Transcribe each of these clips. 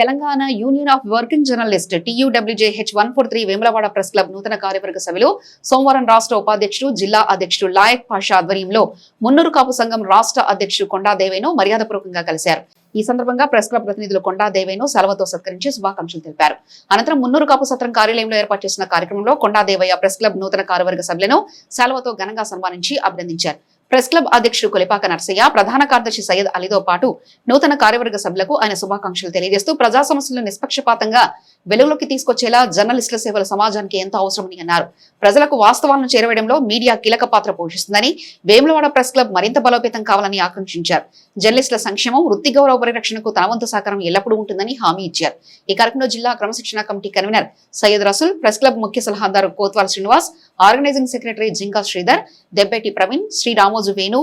Telangana union of working journalist TUWJH 143 Vemulawada press club నూతన కార్యవర్గ సభలో సోమవారం రాష్ట్ర ఉపాధ్యక్షుడు జిల్లా అధ్యక్షుడు లాయక్ పాషా ఆధ్వర్యంలో మున్నూరు కాపు సంఘం రాష్ట్ర అధ్యక్షుడు కొండా దేవేను మర్యాదపూర్వకంగా కలిశారు. ఈ సందర్భంగా ప్రెస్ క్లబ్ ప్రతినిధులు కొండా దేవేను సెలవుతో సత్కరించి శుభాకాంక్షలు తెలిపారు. అనంతరం మున్నూరు కాపు సత్రం కార్యాలయంలో ఏర్పాటు చేసిన కార్యక్రమంలో కొండా దేవయ్య ప్రెస్ క్లబ్ నూతన కార్యవర్గ సభ్యులను సెలవుతో ఘనంగా సన్మానించి అభినందించారు. ప్రెస్ క్లబ్ అధ్యక్షుడు కొలిపాక నర్సయ్య, ప్రధాన కార్యదర్శి సయ్యద్ అలీతో పాటు నూతన కార్యవర్గ సభ్యులకు ఆయన శుభాకాంక్షలు తెలియజేస్తూ ప్రజా సమస్యలను నిష్పక్షపాతంగా వెలుగులోకి తీసుకొచ్చేలా జర్నలిస్టుల సేవలు సమాజానికి ఎంతో అవసరమని అన్నారు. ప్రజలకు వాస్తవాలను చేరవేయడంలో మీడియా కీలక పాత్ర పోషిస్తుందని, వేములవాడ ప్రెస్ క్లబ్ మరింత బలోపేతం కావాలని ఆకాంక్షించారు. జర్నలిస్టుల సంక్షేమం, వృత్తి గౌరవ పరిరక్షణకు తన వంతు సహకారం ఎల్లప్పుడూ ఉంటుందని హామీ ఇచ్చారు. ఈ కార్యక్రమంలో జిల్లా క్రమశిక్షణ committee convener Syed Rasool, press club ముఖ్య సలహాదారు కోత్వాల్ శ్రీనివాస్, ఆర్గనైజింగ్ సెక్రటరీ జింకా శ్రీధర్, దెబ్బేటి ప్రవీణ్, శ్రీ రామోజు వేణు,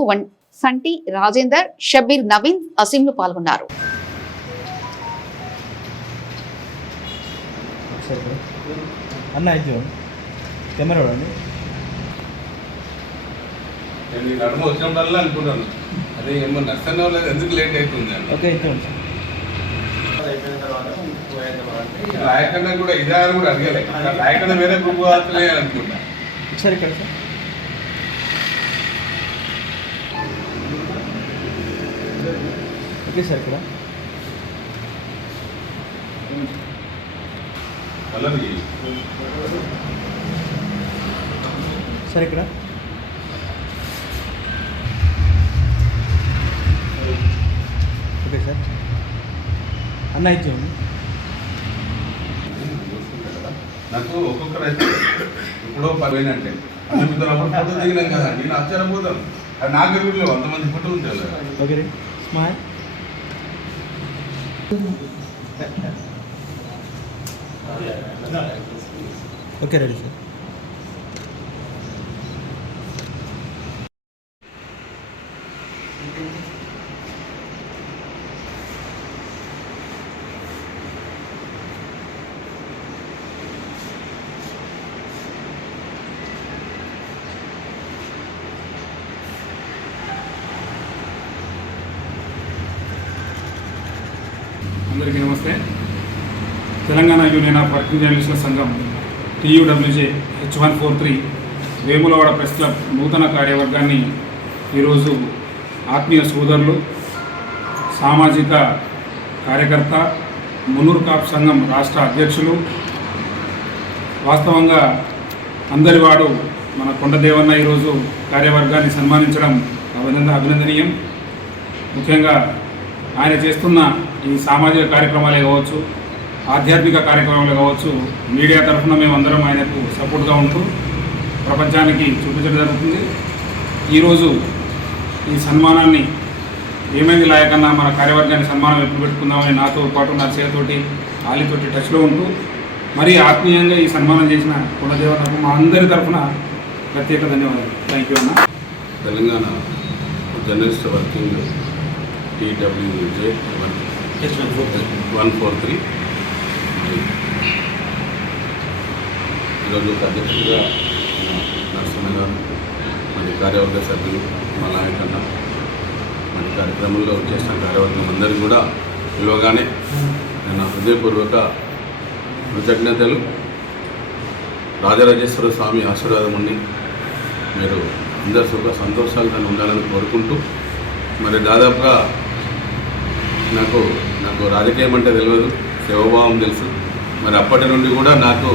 సంటి రాజేందర్, షబీర్, నవీన్, అసీంలు పాల్గొన్నారు. అన్న అయితే కెమెరా చూడండి. నేను నడుమ వచ్చినప్పుడల్లా అనుకుంటాను అదే ఏమో నర్సన్న వాళ్ళు ఎందుకు లేట్ అవుతుంది అని. ఓకే అయితే లాయకన్నా కూడా ఇదే అని కూడా అడగలే. లాయకన్నా వేరే గ్రూప్ కావట్లే అనుకుంటా. ఒకసారి ఇక్కడ సార్ ఓకే సార్ ఇక్కడ సార్ ఇక్కడ ఓకే సార్ అన్న ఇచ్చాము. నాకు ఒక్కొక్కరైతే ఇప్పుడు పోయినట్టే అన్నప్పుడు ఫోటో దిగినాం కదా, నేను ఆశ్చర్యపోతాను. అది నాకు ఎరుగులో అంతమంది ఫోటో ఉంటాయి. Okay smile okay ready sir. అందరికీ నమస్తే. తెలంగాణ యూనియన్ ఆఫ్ వర్కింగ్ జర్నలిస్టుల సంఘం TUWJH 143 వేములవాడ ప్రెస్ క్లబ్ నూతన కార్యవర్గాన్ని ఈరోజు ఆత్మీయ సోదరులు, సామాజిక కార్యకర్త, మున్నూరు కాపు సంఘం రాష్ట్ర అధ్యక్షులు, వాస్తవంగా అందరివాడు మన కొండదేవన్న ఈరోజు కార్యవర్గాన్ని సన్మానించడం అభినందనీయం. ముఖ్యంగా ఆయన చేస్తున్న ఈ సామాజిక కార్యక్రమాలే కావచ్చు, ఆధ్యాత్మిక కార్యక్రమాలు కావచ్చు, మీడియా తరఫున మేమందరం ఆయనకు సపోర్ట్గా ఉంటూ ప్రపంచానికి చూపించడం జరుగుతుంది. ఈరోజు ఈ సన్మానాన్ని ఏమైంది లాయకన్నా మన కార్యవర్గాన్ని సన్మానం ఎప్పుడు పెట్టుకుందామని నాతో పాటు నర్సయ్యతోటి ఆలితోటి టచ్లో ఉంటూ మరీ ఆత్మీయంగా ఈ సన్మానం చేసిన కులదేవతకు మా అందరి తరఫున ప్రత్యేక ధన్యవాదాలు. థ్యాంక్ యూ అన్న. తెలంగాణ జర్నలిస్ట్ వర్కింగ్ TUWJH 143 ఈరోజు అధ్యక్షుడిగా నరసింహ గారు, మరి కార్యవర్గ సభ్యులు మా నాయకన్న, మరి కార్యక్రమంలో చేసిన కార్యవర్గం అందరికీ కూడా పిలువగానే నేను హృదయపూర్వక కృతజ్ఞతలు. రాజరాజేశ్వర స్వామి ఆశీర్వాదం ఉండి మీరు అందరు సుఖ సంతోషాలతో ఉండాలని కోరుకుంటూ, మరి దాదాపుగా నాకు రాజకీయం అంటే తెలియదు, సేవాభావం తెలుసు. మరి అప్పటి నుండి కూడా నాకు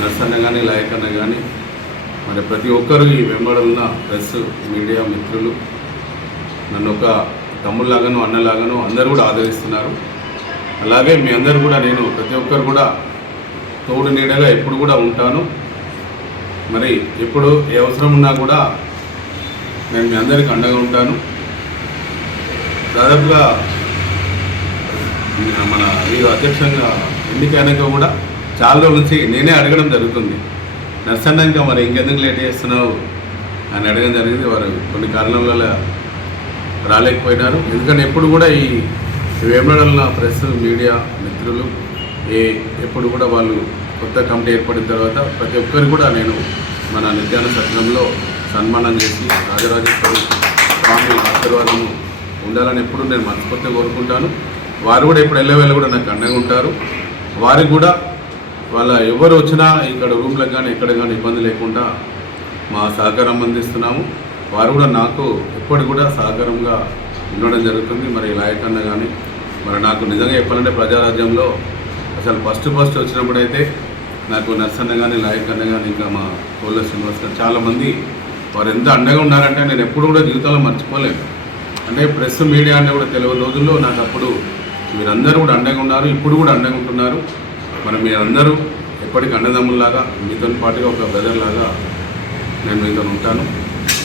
నర్సన్న కానీ లాయకన్న కానీ మరి ప్రతి ఒక్కరు ఈ వెంబడున్న ప్రెస్ మీడియా మిత్రులు నన్ను ఒక తమ్ముళ్ళలాగాను అన్నలాగాను అందరూ కూడా ఆదరిస్తున్నారు. అలాగే మీ అందరూ కూడా నేను ప్రతి ఒక్కరు కూడా తోడు నీడగా ఎప్పుడు కూడా ఉంటాను. మరి ఎప్పుడు ఏ అవసరం ఉన్నా కూడా నేను మీ అందరికీ అండగా ఉంటాను. దాదాపుగా మన మీరు అధ్యక్షంగా ఎన్నికైనాక కూడా చాలా రోజుల నుంచి నేనే అడగడం జరుగుతుంది, నర్సన్న ఇంకా మరి ఇంకెందుకు లేట్ చేస్తున్నావు అని అడగడం జరిగింది. వారు కొన్ని కారణాల వల్ల రాలేకపోయినారు. ఎందుకంటే ఎప్పుడు కూడా ఈ వేమడల ప్రెస్ మీడియా మిత్రులు ఎప్పుడు కూడా వాళ్ళు కొత్త కమిటీ ఏర్పడిన తర్వాత ప్రతి ఒక్కరు కూడా నేను మన నిత్యాన సత్రంలో సన్మానం చేసి రాజరాజేశ్వరి స్వామి ఆశీర్వాదము ఉండాలని ఎప్పుడు నేను మనస్ఫూర్తిగా కోరుకుంటాను. వారు కూడా ఇప్పుడు వెళ్ళేవేళ కూడా నాకు అండగా ఉంటారు. వారికి కూడా వాళ్ళ ఎవరు వచ్చినా ఇక్కడ రూమ్లకు కానీ ఎక్కడ కానీ ఇబ్బంది లేకుండా మా సహకారం అందిస్తున్నాము. వారు కూడా నాకు ఎప్పటికి కూడా సహకారంగా ఉండడం జరుగుతుంది. మరి లాయక్ అన్న కానీ మరి నాకు నిజంగా చెప్పాలంటే ప్రజారాజ్యంలో అసలు ఫస్ట్ వచ్చినప్పుడైతే నాకు నర్సన్న కానీ లాయక్ అన్న కానీ ఇంకా మా కోళ్ళ శ్రీనివాస్ గారు చాలామంది వారు ఎంత అండగా ఉన్నారంటే నేను ఎప్పుడు కూడా జీవితంలో మర్చిపోలేను. అంటే ప్రెస్ మీడియా అంటే కూడా తెలియని రోజుల్లో నాకు అప్పుడు మీరందరూ కూడా అండగా ఉన్నారు, ఇప్పుడు కూడా అండగా ఉంటున్నారు. మరి మీరందరూ ఎప్పటికీ అన్నదమ్ముల్లాగా మీతో పాటుగా ఒక బ్రదర్ లాగా నేను మీతో ఉంటాను.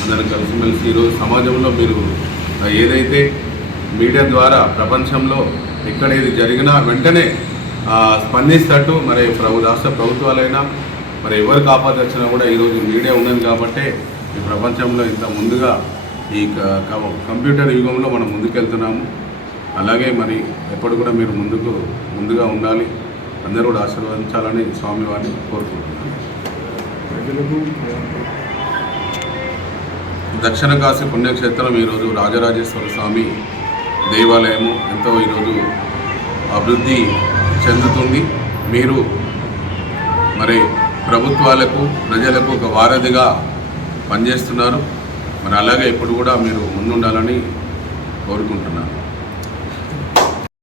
అందరం కలిసిమెలిసి ఈరోజు సమాజంలో మీరు ఏదైతే మీడియా ద్వారా ప్రపంచంలో ఎక్కడ ఏది జరిగినా వెంటనే స్పందిస్తట్టు మరి రాష్ట్ర ప్రభుత్వాలైనా మరి ఎవరికి ఆపద వచ్చినా కూడా ఈరోజు మీడియా ఉన్నది కాబట్టే ఈ ప్రపంచంలో ఇంత ముందుగా ఈ కంప్యూటర్ యుగంలో మనం ముందుకెళ్తున్నాము. అలాగే మరి ఎప్పుడు కూడా మీరు ముందుగా ఉండాలి, అందరూ కూడా ఆశీర్వదించాలని స్వామివారిని కోరుకుంటున్నాను. దక్షిణ కాశీ పుణ్యక్షేత్రం ఈరోజు రాజరాజేశ్వర స్వామి దేవాలయము ఎంతో ఈరోజు అభివృద్ధి చెందుతుంది. మీరు మరి ప్రభుత్వాలకు ప్రజలకు ఒక వారధిగా పనిచేస్తున్నారు. మరి అలాగే ఇప్పుడు కూడా మీరు ముందుండాలని కోరుకుంటున్నాను.